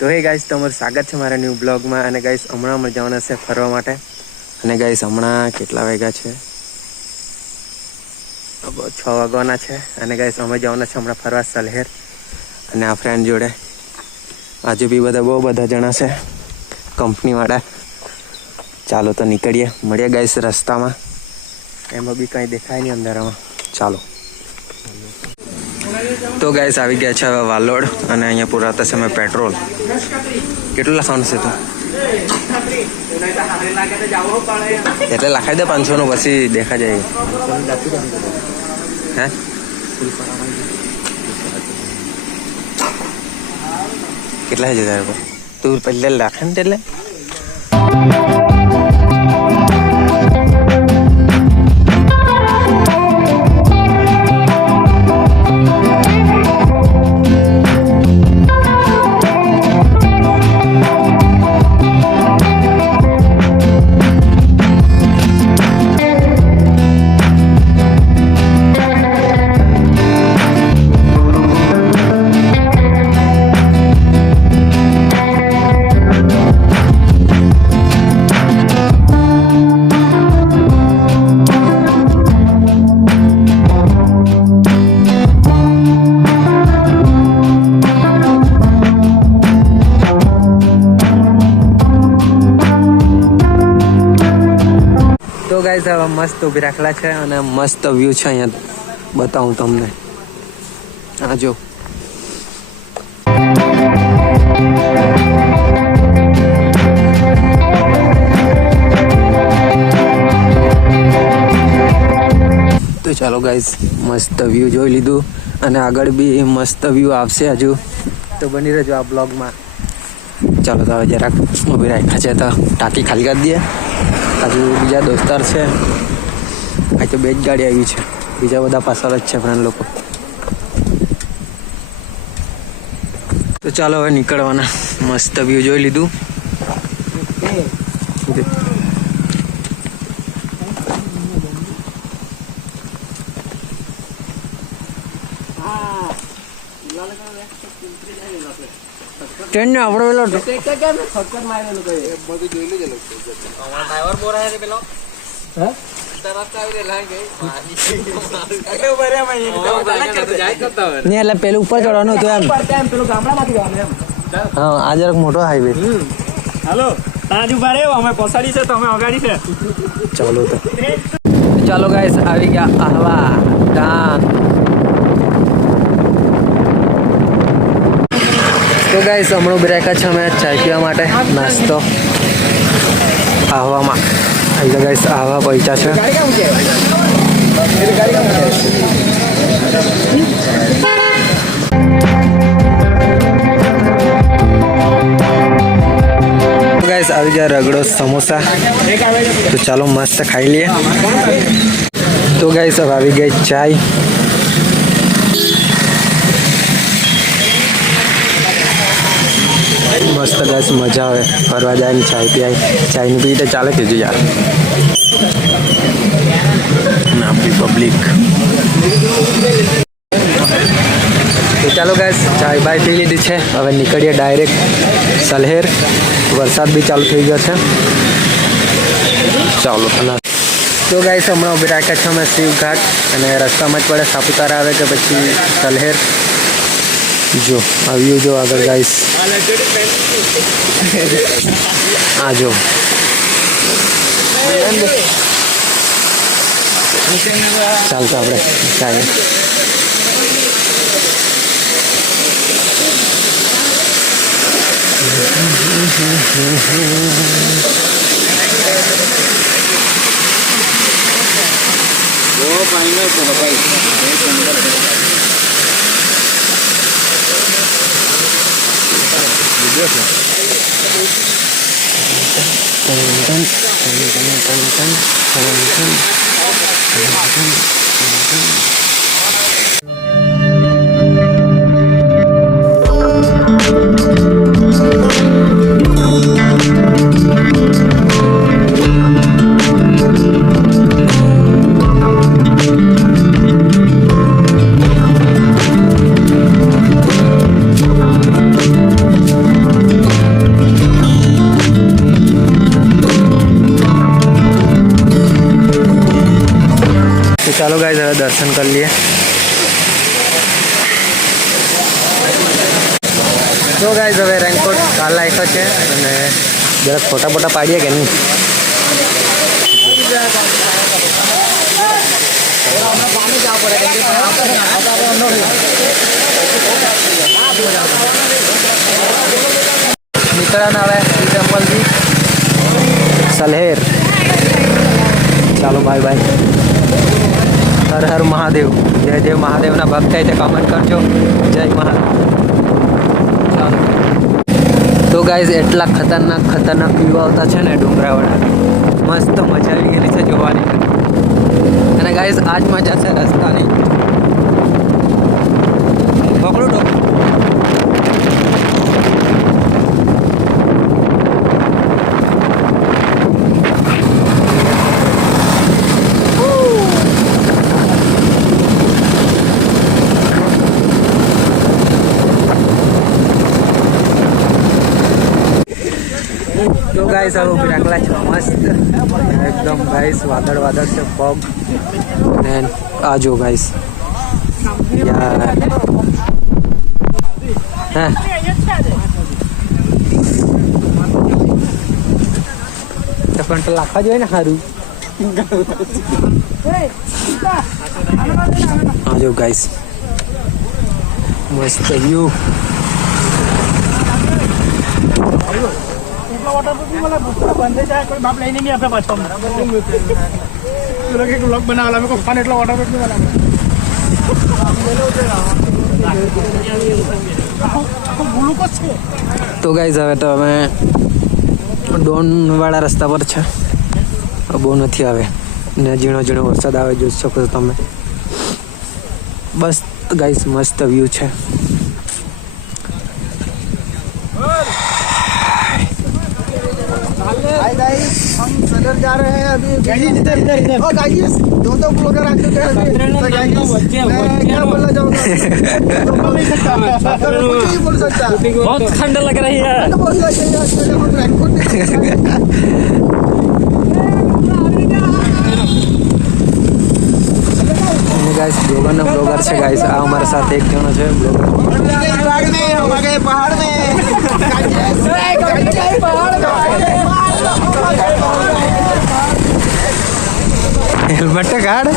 તો હે ગાઈસ, તમારું સ્વાગત છે મારા ન્યૂ બ્લોગમાં. અને ગાઈસ, હમણાં અમે જવાના છે ફરવા માટે. અને ગાઈસ, હમણાં કેટલા વાગ્યા છે? 6 વાગવાના છે. અને ગાઈસ, અમે જવાના છે હમણાં ફરવા સલહેર અને આ ફ્રેન્ડ જોડે. આજુ બી બહુ બધા જણા છે કંપનીવાળા. ચાલો તો નીકળીએ, મળીએ ગાઈસ રસ્તામાં. એમાં બી કંઈ દેખાય નહીં અંધારામાં. ચાલો તો ગાઈસ, આવી ગયા છે હવે વાલોડ. અને અહીંયા પુરાતા છે મેં પેટ્રોલ. કેટલું લખાવાનું છે તું? એટલે લખાઈ દે 500 નું, પછી દેખા જાય. હે કેટલા છે તારે? તું પહેલે લખે ને એટલે ગાઈસ, હવે મસ્ત ઉભી રાખેલા છે અને મસ્ત વ્યૂ છે અહીંયા. બતાવું તમને. આ જો તો ચાલો ગાઈસ, મસ્ત વ્યૂ જોઈ લીધું અને આગળ બી મસ્ત વ્યૂ આવશે હજુ, તો બની રહેજો આ બ્લોગમાં. ચાલો તો હવે જરાક ઉભી રાખ્યા છે તો ટાંકી ખાલી કરી દઈએ. હજુ બીજા દોસ્તાર છે. આ તો 2 જ ગાડી આવી છે, બીજા બધા પાછળ જ છે ફ્રેન્ડ લોકો. તો ચાલો હવે નીકળવાના. મસ્ત વ્યૂ જોઈ લીધું. ટ્રેન ને આપણે પેલો એટલે પેલું ઉપર ચડવાનું હતું એમ. હા, આ જરાક મોટો હાઈવે. હાલો, તાજ ઉભા રહ્યો, અમે પછાડી છે તો અમે અગાડી છે. ચાલો તો ચાલો ગાઈસ, આવી ગયા આહવા ગામ. તો ગાઈસ, હમણાં બ્રેક છે અમે ચા પીવા માટે નાસ્તો આહવામાં. એટલે ગાઈસ, આહવા પૈસા છે. ગાઈસ, આવી ગયા રગડો સમોસા. તો ચાલો મસ્ત ખાઈ લઈએ. તો ગાઈસ, હવે આવી ગઈ ચાય. મસ્ત ગાઈસ, મજા આવે ફરવા જાય ને ચાય પીવાય. ચાયની પી તો ચાલે કે યાર. આપણી પબ્લિક. તો ચાલો ગાઈસ, ચાય બાય પી લીધી છે. હવે નીકળીએ ડાયરેક્ટ સલહેર. વરસાદ બી ચાલુ થઈ ગયો છે. ચાલો તો ગાઈસ, હમણાં ઉભી રાખ્યા છે અમે શિવઘાટ. અને રસ્તામાં જ પડે સાપુતારા આવે કે પછી સલહેર. જો આવ્યું જો આગળ ગાઈસ. આ જો ચાલતો આપણે ચાલે. ચાલો ગાઈસ હવે દર્શન કરી લઈએ. તો ગાઈસ હવે રેનકોટ કાલ લાખ્યો છે અને જરાક ફોટા પાડીએ કે નહીં. નીકળ્યા હવે ટેમ્પલથી સલહેર. ચાલો બાય બાય. હર હર મહાદેવ. જે મહાદેવના ભક્ત થાય તે કમેન્ટ કરજો. જય મહાદેવ. ચાલો તો ગાઈઝ એટલા ખતરનાક વ્યૂ આવતા છે ને ડુંગરાવાળા. મસ્ત મજા આવી ગયેલી છે જોવાની. અને ગાઈઝ આજ મજા છે રસ્તાની. પકડો તો ગાઈસ હવે ઉભી રાખલા છે મસ્ત એકદમ ગાઈસ. વાદળ છે ફોગ. ને આ જો ગાઈસ યાર હા તો કંટ્રોલ રાખવા જોઈએ ને સારું. આ જો ગાઈસ મસ્ત વ્યૂ. તો ગાઈઝ હવે તો અમે ડોન વાળા રસ્તા પર છે. બહુ નથી આવે ને ઝીણો વરસાદ આવે જોઈ શકો છો તમે. બસ ગાઈઝ મસ્ત વ્યૂ છે. हाय गाइस, हम सदर जा रहे हैं अभी. गाइस इधर ओ गाइस, दो ब्लॉगर आ चुके हैं अभी. तो गाइस मैं क्या बोलना चाहूँगा, कुछ नहीं बोल सकता. बहुत ठंड लग रही है. तो बोलना चाहिए एक्चुअली हम रेनकोट गाइस ब्लॉगर છે ગાइस. આ અમારા સાથે એક જણો છે બ્લોગર. पहाड़ में હેલ્મેટ કાઢ.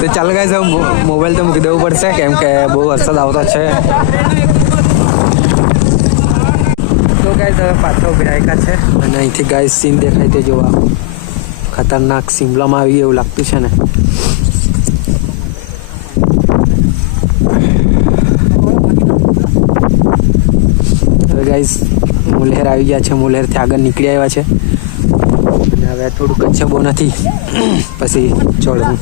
તો ચાલો ગાઈસ હવે મોબાઈલ તો મૂકી દેવું પડશે કેમ કે બહુ વરસાદ આવતો છે. તો ગાઈસ હવે પાછો ઉભી રાખ્યા છે અને અહીંથી ગાઈસ સીન દેખાય તે જોવા ખતરનાક શિમલામાં આવી એવું લાગતું છે ને. હવે ગાઈસ મુલેર આવી ગયા છે. મુલેરથી આગળ નીકળી આવ્યા છે અને હવે થોડું કચ્છ બહુ નથી પછી ચડવું.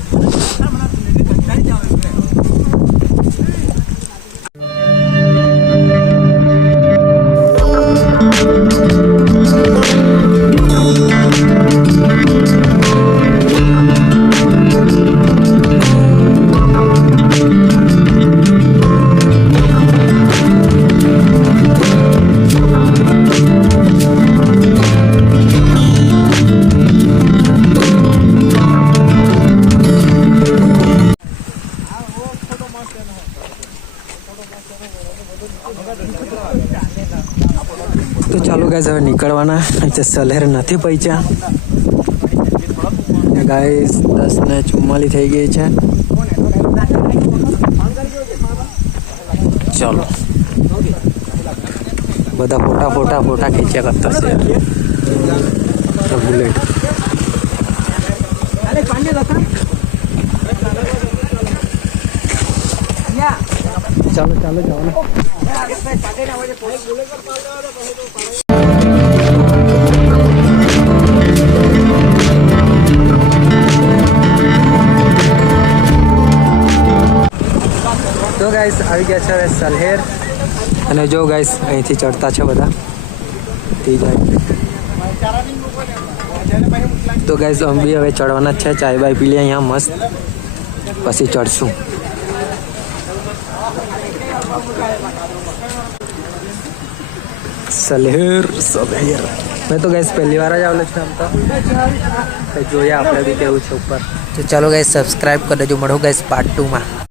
તો ચાલો ગાઈસ હવે નીકળવાના. સલહેર નથી પહોંચ્યા ગાઈસ. 10:44 થઈ ગઈ છે. ચાલો બધા ફોટા ખીચ્યા કરતા છે. બુલેટ ચાલો જવાનું. તો ગાઈસ આવી ગયા છે હવે સલહેર. અને જો ગાઈસ અહીંથી ચડતા છે બધા તે જાય. તો ગાઈસ અમે બી હવે ચડવાના જ છે. ચાય બાય પી લઈએ અહીંયા મસ્ત પછી ચડશું. સલહેર મેં તો ગાઈસ પહેલી વાર જ આવેલો છું. આમ તો જોઈએ આપણે બી કેવું છે ઉપર. તો ચાલો ગાઈસ સબસ્ક્રાઈબ કરી દેજો. મળો ગાઈસ પાર્ટ 2 માં.